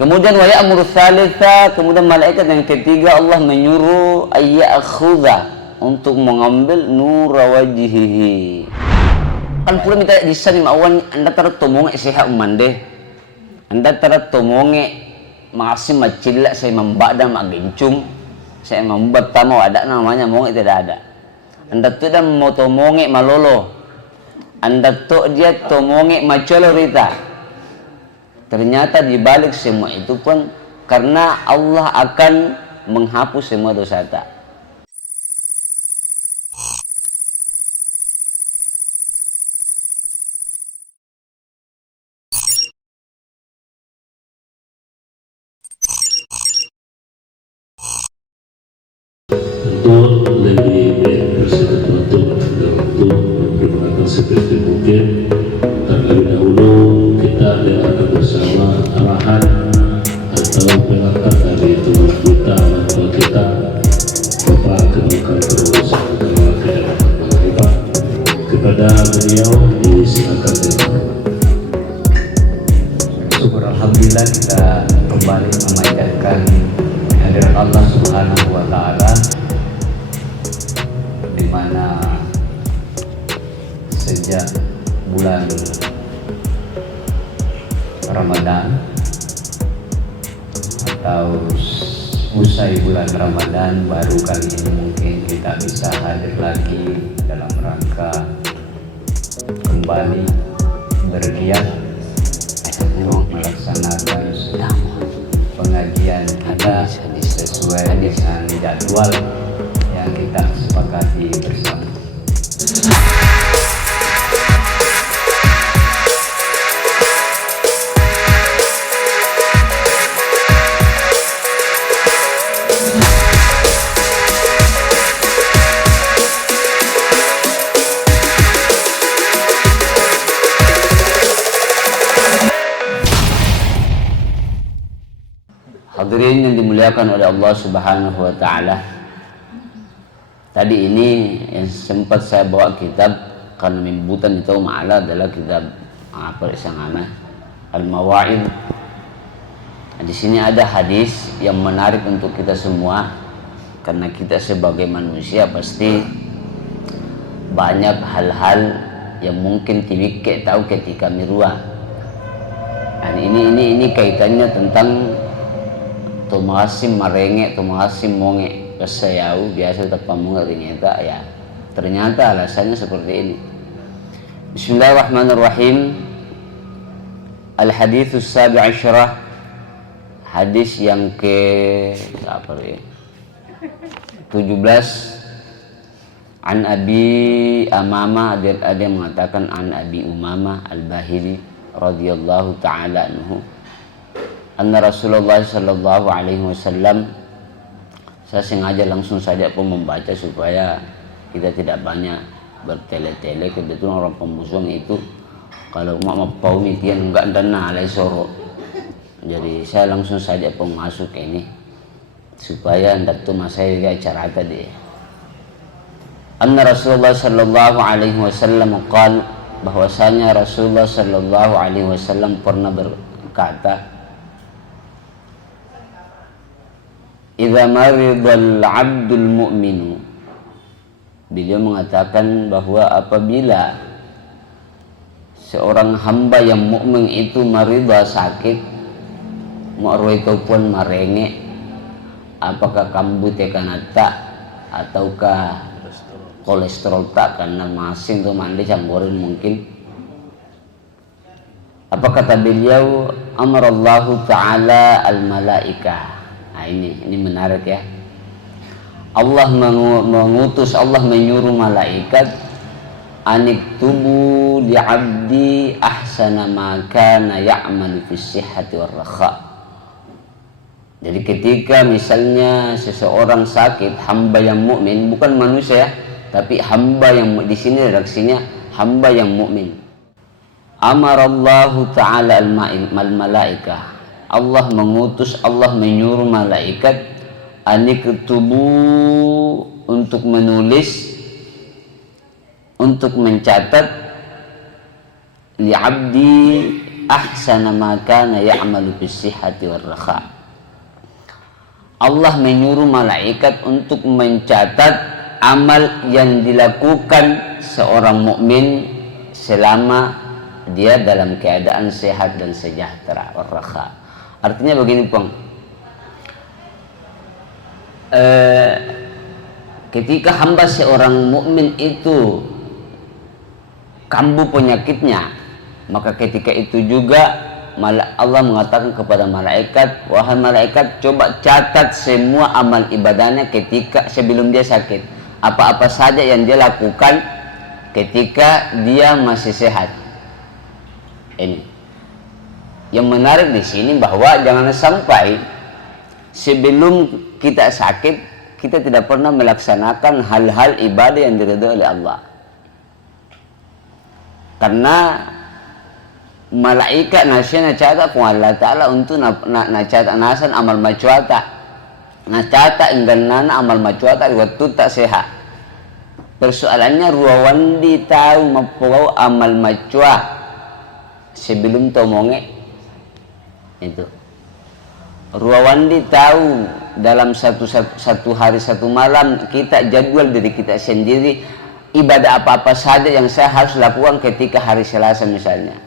Kemudian wa ya'muru tsalitsa, kemudian malaikat yang ketiga Allah menyuruh ayya'khudha, untuk mengambil nur wajhihi. Kan pula minta disan awan anda tarat tomonge seha umande. Anda tarat tomonge masih macilla saya membada magencung. Saya membuat tamu ada namanya monge tidak ada. Anda tuh dah mau tomonge malolo. Anda tuh dia tomonge macolo rita. Ternyata di balik semua itu pun karena Allah akan menghapus semua dosa tak. Tentu lebih baik bersatu pada waktu berpergian seperti mungkin. Terlebih dahulu kita akan bersama arahan atau pengangkat dari Tuhan kita, mentua kita, Bapak Kebangkan Perusahaan Agama Kedatangan kepada beliau disilakan. Syukur alhamdulillah kita kembali memanjatkan kehadiran Allah Subhanahu wa taala, di mana sejak bulan Ramadan atau usai bulan Ramadan baru kali ini mungkin kita bisa hadir lagi dalam rangka kembali bergiat melaksanakan pengajian kita sesuai dengan jadwal yang kita sepakati bersama. Hadirin yang dimuliakan oleh Allah Subhanahu wa taala. Tadi ini yang sempat saya bawa kitab karena mimbutan itu ma'ala adalah kitab apa isangana Al-Mawa'id. Di sini ada hadis yang menarik untuk kita semua karena kita sebagai manusia pasti banyak hal-hal yang mungkin tidak tahu ketika mirua. Dan ini kaitannya tentang tumasim marenge, tumasim monge, kesayau biasa tetap pamunga ternyata alasannya seperti ini. Bismillahirrahmanirrahim. Al-haditsus sabi' asyarah, hadis yang ke 17. An Abi Amamah, ada yang mengatakan an Abi Umamah Al-Bahili radhiyallahu ta'ala anhu, anna Rasulullah sallallahu alaihi wasallam. Saya sengaja langsung saja pun membaca supaya kita tidak banyak bertele-tele. Kebetulan orang pembusung itu kalau mau paumi dia enggak dana alai soro. Jadi saya langsung saja pun masuk ini supaya ndak tuh masai acara tadi. Anna Rasulullah sallallahu alaihi wasallam qala, bahwasanya Rasulullah sallallahu alaihi wasallam pernah berkata, idza maridal abdul mu'minu, beliau mengatakan bahwa apabila seorang hamba yang mukmin itu maridah sakit, ma'ru itu pun marenge, apakah kambuh tekan tak ataukah kolesterol tak, karena masing tuh mandi campurin mungkin. Apa kata beliau? Amarallahu ta'ala al-malaikah. Nah ini menarik ya. Allah mengutus, Allah menyuruh malaikat aniktubu li'abdi ahsana ma kana ya'malu fis sihhati war rakha. Jadi ketika misalnya seseorang sakit, hamba yang mukmin, bukan manusia, tapi hamba yang di sini redaksinya hamba yang mukmin. Amarallahu ta'ala al-malaikah. Allah mengutus, Allah menyuruh malaikat aniktubu, untuk menulis, untuk mencatat li'abdi ahsana ma kana ya'malu bis-sihhati war-rakha. Allah menyuruh malaikat untuk mencatat amal yang dilakukan seorang mukmin selama dia dalam keadaan sehat dan sejahtera, war-rakha. Artinya begini, Bang. Ketika hamba seorang mukmin itu kambuh penyakitnya, maka ketika itu juga Allah mengatakan kepada malaikat, wahai malaikat, coba catat semua amal ibadahnya ketika sebelum dia sakit, apa-apa saja yang dia lakukan ketika dia masih sehat. Ini yang menarik di sini, bahwa jangan sampai sebelum kita sakit kita tidak pernah melaksanakan hal-hal ibadah yang diridhoi oleh Allah. Karena malaikat nasinya catat ku Allah Ta'ala untuk na catat nasan amal macuata, na catat ingganana amal macuata waktu tak sehat. Persoalannya ruawandi tahu mapugau amal macua sebelum tomonge itu. Ruawandi tahu dalam satu hari satu malam kita jadwal diri kita sendiri ibadah apa-apa saja yang saya harus lakukan ketika hari Selasa misalnya.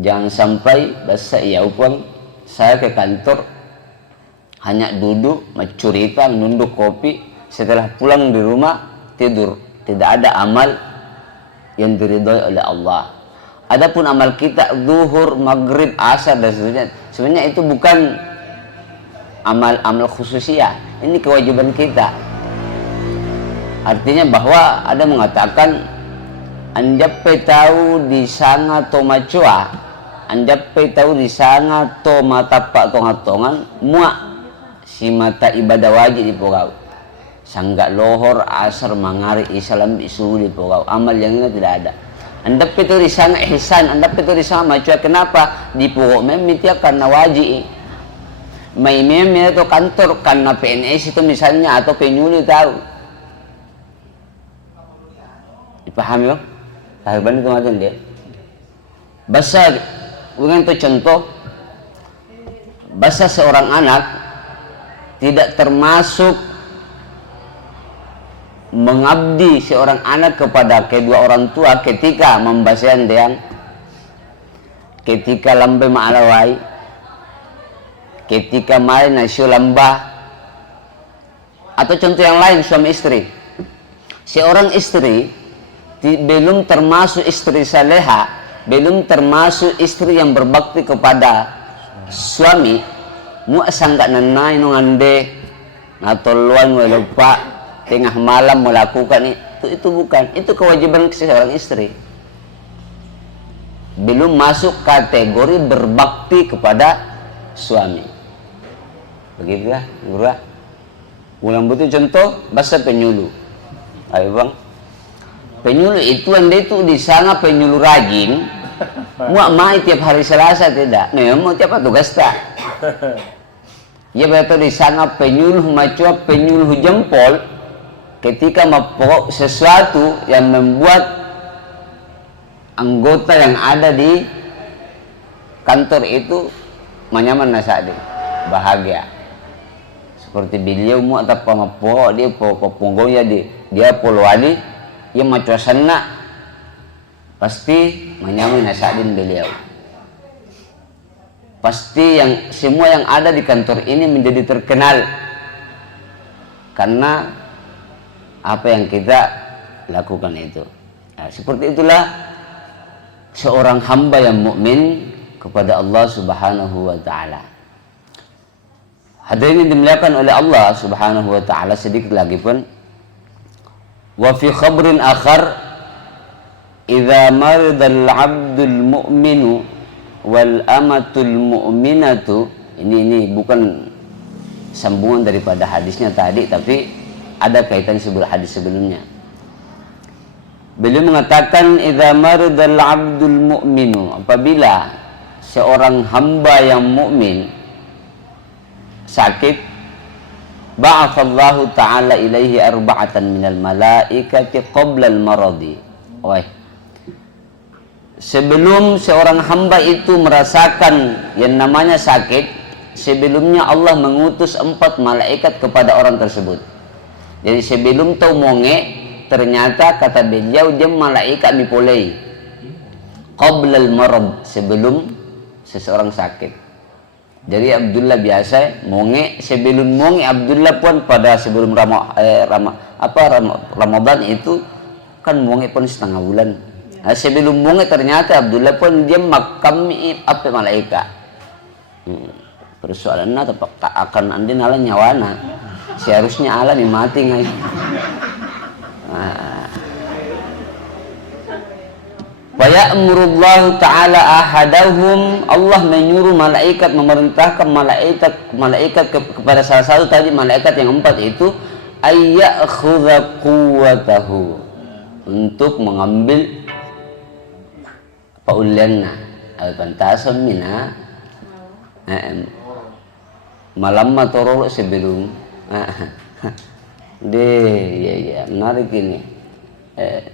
Jangan sampai basa ya upang saya ke kantor hanya duduk mencurita menunduk kopi, setelah pulang di rumah tidur, tidak ada amal yang diridhoi oleh Allah. Adapun amal kita zuhur, maghrib, asar dan seterusnya, sebenarnya itu bukan amal khususiyah, ini kewajiban kita. Artinya bahwa ada mengatakan anjape tahu di sanga to macua, anjape tahu di sanga to matapak tongan muak si mata ibadah wajib di pogau. Sanggak lohor, asar, mangari, isalam, isu di pogau. Amal yang ini tidak ada. Anjape tahu di sanga ihsan, anjape tahu di sanga macua. Kenapa? Di pogau memitia karena wajib. May itu kantor karena PNS itu misalnya atau penyuluh tahu. Dipahami bang? Sahabat itu macam dia. Basa bukan itu contoh. Basa seorang anak tidak termasuk mengabdi seorang anak kepada kedua orang tua ketika membasaian dia, ketika lambe ma'alawai, ketika main nasio lambah, atau contoh yang lain suami istri. Seorang istri belum termasuk istri saleha, belum termasuk istri yang berbakti kepada suami, mu sanggak nanay nung ande natuluan mo lupa tengah malam melakukan itu bukan, itu kewajiban seorang istri. Belum masuk kategori berbakti kepada suami. Begitu ya, guru. Ulang butuh contoh bahasa penyuluh. Ayo bang. Penyuluh itu anda itu di sana penyuluh rajin. Muak mai tiap hari Selasa tidak. Nah, mau tiap tugas tak. Ya betul di sana penyuluh macam penyuluh jempol ketika mapok sesuatu yang membuat anggota yang ada di kantor itu menyaman nasadi, bahagia. Seperti beliau mu atau pamapo dia pokoknya dia poluali yang macam sana pasti menyaman nasadin beliau. Pasti yang semua yang ada di kantor ini menjadi terkenal karena apa yang kita lakukan itu. Nah, seperti itulah seorang hamba yang mukmin kepada Allah Subhanahu wa taala. Hadirin yang dimuliakan oleh Allah Subhanahu wa taala, sedikit lagi pun wa fi khabrin akhar idza maridal 'abdul mu'minu wal amatul mu'minatu, ini bukan sambungan daripada hadisnya tadi, tapi ada kaitan sebelum hadis sebelumnya. Beliau mengatakan idza maridal 'abdul mu'minu, apabila seorang hamba yang mukmin sakit, ba'athallahu ta'ala ilaihi arba'atan minal malaikati qabla al-maradi. sebelum seorang hamba itu merasakan yang namanya sakit, sebelumnya Allah mengutus 4 malaikat kepada orang tersebut. Jadi sebelum tahu monge, ternyata kata beliau dia malaikat mipolei qablal marad, sebelum seseorang sakit. Jadi Abdullah biasa monge, sebelum monge Abdullah pun pada sebelum Ramadan itu kan monge pun setengah bulan. Nah, sebelum monge ternyata Abdullah pun dia makam apa malaikat. Persoalannya apakah akan andin ala nyawana, seharusnya ala mati ngai. Wa ya'murullahu ta'ala ahadahum, Allah menyuruh malaikat, memerintahkan malaikat kepada salah satu tadi malaikat yang 4 itu ayyakhudha quwwatahu, untuk mengambil paulianna al-pantasam mina malam matorolo sebelum ya menarik ini.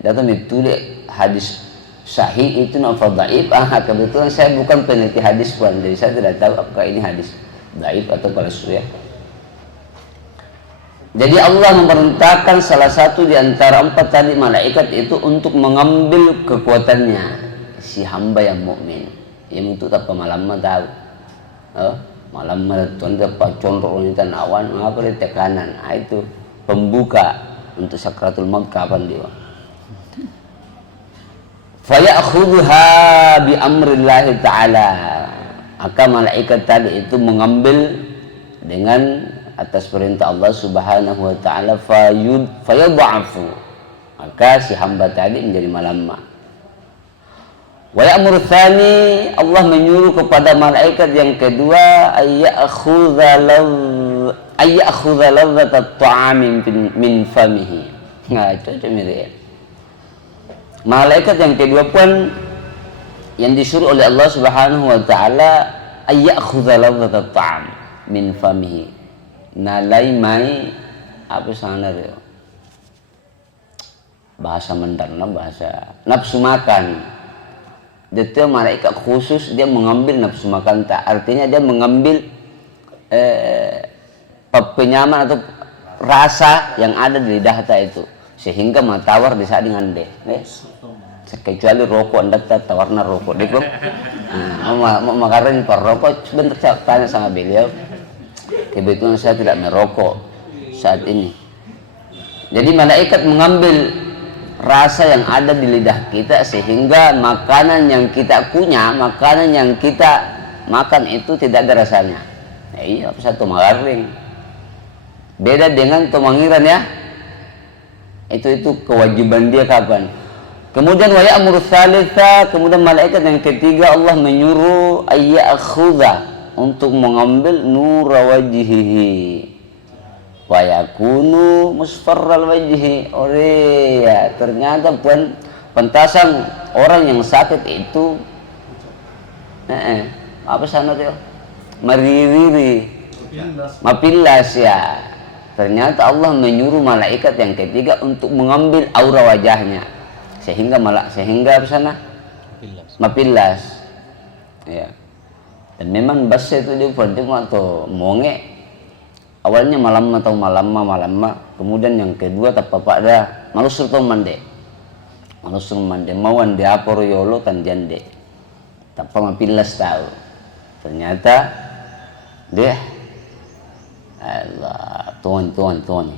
Datang ditulis hadis sahih itu apa dhaif. Kebetulan saya bukan peneliti hadis pun, jadi saya tidak tahu apakah ini hadis dhaif atau palsu ya. Jadi Allah memerintahkan salah satu di antara 4 tadi malaikat itu untuk mengambil kekuatannya si hamba yang mukmin. Yang untuk apa malam tahu. Malam tuan dapat condro ini tanawan apa di tekanan. Itu pembuka untuk sakratul maut kapan dia. Fayakhudha bi amrillah ta'ala, maka malaikat tadi itu mengambil dengan atas perintah Allah Subhanahu wa taala, fayadhafu, maka si hamba tadi menjadi malamma. Wa ya'muru tsani, Allah menyuruh kepada malaikat yang kedua ayyakhudha ladzat at-ta'ami min famihi. Nah, itu mirip. Malaikat yang kedua pun yang disuruh oleh Allah Subhanahu wa taala ayyakhudha ladzat at-ta'am min famihi. Nalai mai apa sana dia? Bahasa mendarna, bahasa nafsu makan. Dia malaikat khusus, dia mengambil nafsu makan tak, artinya dia mengambil penyaman atau rasa yang ada di lidah itu, sehingga matawar di saat dengan deh. Kecuali rokok, anda tawarna rokok deh bang. Mau makarin per rokok, sebentar saya tanya sama beliau. Kebetulan saya tidak merokok saat ini. Jadi malaikat mengambil rasa yang ada di lidah kita, sehingga makanan yang kita kunyah, makanan yang kita makan itu tidak ada rasanya. Iya, satu makaring. Beda dengan tomangiran ya. Itu kewajiban dia kapan. Kemudian wa ya'muru tsalitsa, kemudian malaikat yang ketiga Allah menyuruh ayyakhudha, untuk mengambil nur wajhihi wa yakunu musfarral wajhi. Ya, ternyata pun pentasan orang yang sakit itu apa sana dia? Meririri, mapillas ya. Ternyata Allah menyuruh malaikat yang ketiga untuk mengambil aura wajahnya, sehingga apa sana? Mapillas. Ya. Dan memang bahasa itu dia penting atau monge. Awalnya malam, kemudian yang kedua tapapak dah malusur to mande. Mau ande apor yolo tan jande. Tapa mapillas tahu. Ternyata dia Allah, tuan.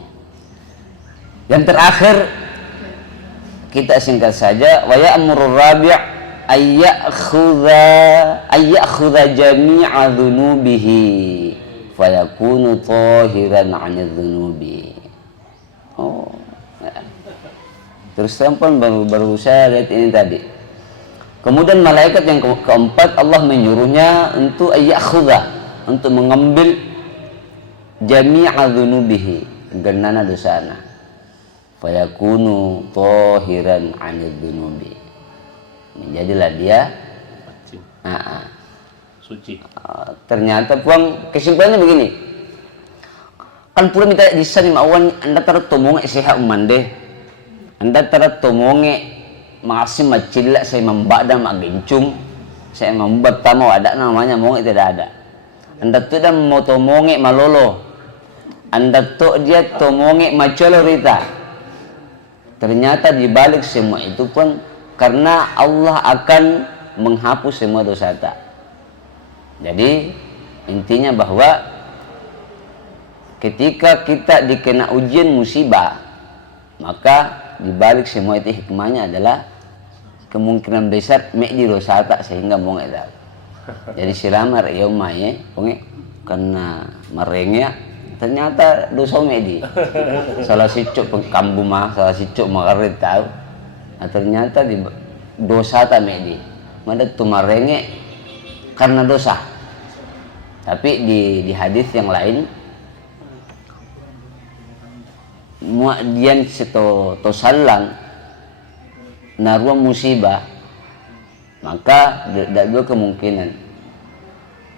Yang terakhir kita singkat saja, wa ya'muru rabi' ayyakhudha jami'a dhunubihi fayakunu tahiran 'anil dhunubi. Terus tempat baru saya lihat ini tadi. Kemudian malaikat yang keempat Allah menyuruhnya untuk ayyakhudha, untuk mengambil jami'a dhunubihi, genana dosana, fayakunu tahiran 'anil dhunubi, menjadilah dia suci. Ternyata puang kesimpulannya begini, kan pura minta disan mawan anda tarat tomonge sehat umande, anda tarat tomonge masih macilla saya membada magencung saya membuat tamu ada namanya monge tidak ada. Anda tu dah mau to monge malolo. Anda tu dia to monge macolo rita. Ternyata di balik semua itu pun karena Allah akan menghapus semua dosa tak. Jadi intinya bahwa ketika kita dikena ujian musibah, maka di balik semua itu hikmahnya adalah kemungkinan besar mek di dosa tak sehingga monge tak. Jadi silamar ya umaye ponge karena merengnya ternyata dosa medi salah sicuk pengkambu mah salah sicuk makarit tahu nah, ternyata di dosa tak medi mana tu merenge karena dosa. Tapi di hadis yang lain muadian seto tosalang naruah musibah, maka ada dua kemungkinan.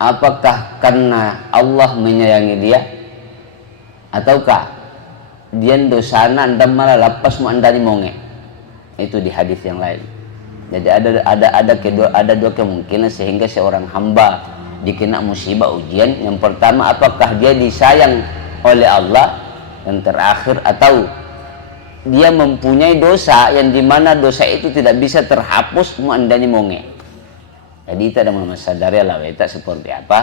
Apakah karena Allah menyayangi dia, ataukah dia dosana anda malah lapas mu anda monge. Itu di hadis yang lain. Jadi ada dua kemungkinan sehingga seorang hamba dikena musibah ujian. Yang pertama, apakah dia disayang oleh Allah, dan terakhir atau dia mempunyai dosa yang dimana dosa itu tidak bisa terhapus mu andani monge. Jadi kita ada sadari lah kita seperti apa,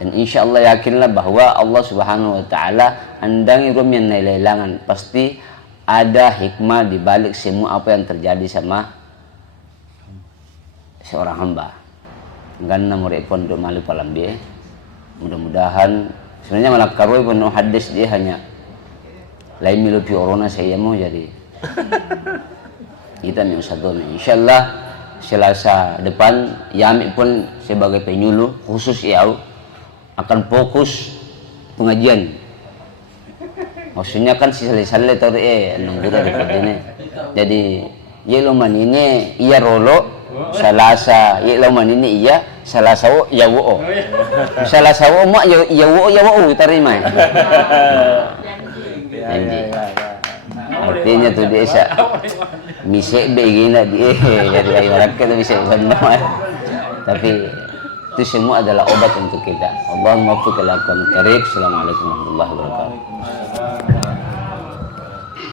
dan insya Allah yakinlah bahwa Allah Subhanahu Wa Taala andangi rum yang nilailangan pasti ada hikmah di balik semua apa yang terjadi sama seorang hamba. Karena murid pondok malu palambi, mudah-mudahan sebenarnya malah karoi pun hadis dia hanya lain milu piorona saya mau jadi kita nih satu nih insyaallah Selasa depan Yami pun sebagai penyuluh khusus ya akan fokus pengajian. Maksudnya kan si sale tahu nunggu dari ini. Jadi ye loman ini iya rolo Selasa ye loman ini iya Selasa wo ya wo. Selasa wo mak ya wo terima. Janji. Artinya tuh dia bisa misek begini dia jadi orang kita bisa benar. Tapi itu semua adalah obat untuk kita. Allahumma waffiq ila aqwamit thariq. Assalamualaikum warahmatullahi wabarakatuh.